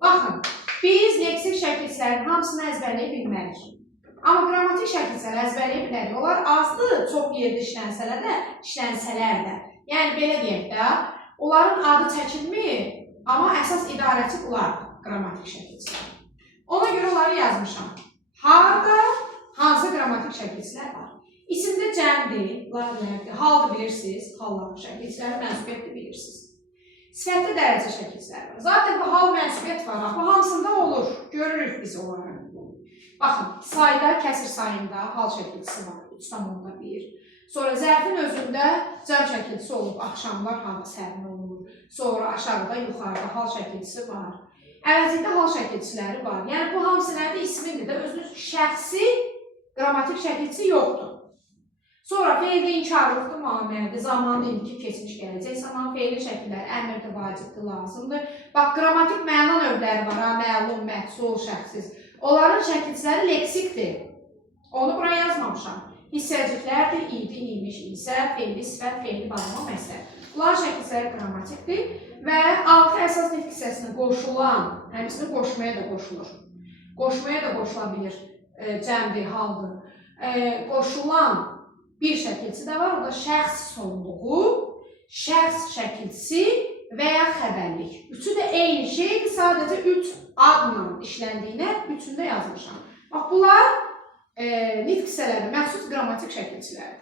Baxın, biz leksik şəkilçilərin hamısını əzbərləyə bilmərik. Amma qrammatik şəkilçilər əzbərləyə bilərik. Onlar azdır, çox yerdə işlənsələr də. Yəni, belə deyək də, onların adı çəkilmir, amma əsas idarəçi bunlardır, qrammatik şəkilçilər. Ona görə onları yazmışam. Harada hansı qrammatik şəkilçilər var? İsimdə cəmdir, labilərdir, haldır bilirsiniz, hallar şəkilçiləri, mənsubiyyətdir bilirsiniz. Sifətli dərəcə şəkilçilər var. Zaten bu hal mənsubiyyət var, bu hamısında olur, görürük biz onları. Baxın, sayda, kəsir sayında hal şəkilçisi var, 3,1. Sonra zərfin özündə cəm şəkilçisi olub, axşamlar hava sərin olur. Sonra aşağıda, yuxarıda hal şəkilçisi var. Əvəzində hal şəkilçiləri var. Yəni, bu hamısı nədir? İsmindir də, özünüz şəxsi qrammatik şəkilçisi yoxdur. Sonra feildə inkarlıqdır, müamilədir, zamanlı indiki keçmiş gələcək zaman, feilli şəkillər əmrdir, vacibdir, lazımdır. Bax, qrammatik məna növləri var, məlum, məhsul, şəxsiz. Onların şəkilçiləri leksikdir. Onu bura yazmamışam. Hissəciklərdir, idi, imiş, isə, feilli, sifət, feilli, bağlama, məsələ. Bunların şəkilçiləri qrammatikdir və 6 əsas nitq hissəsinə qoşulan, həmçinin qoşmaya da qoşulur. Qoşmaya da qoşula bilir, cəmdir, haldır. Qoşulan bir şəkilçi də var, o da şəxs sonluğu, şəxs şəkilçisi və ya xəbərlik. Üçü də eyni şeydir, sadəcə 3 adla işləndiyinə üçündə yazmışam. Bax, bunlar nitq hissələri məxsus qrammatik şəkilçilərdir.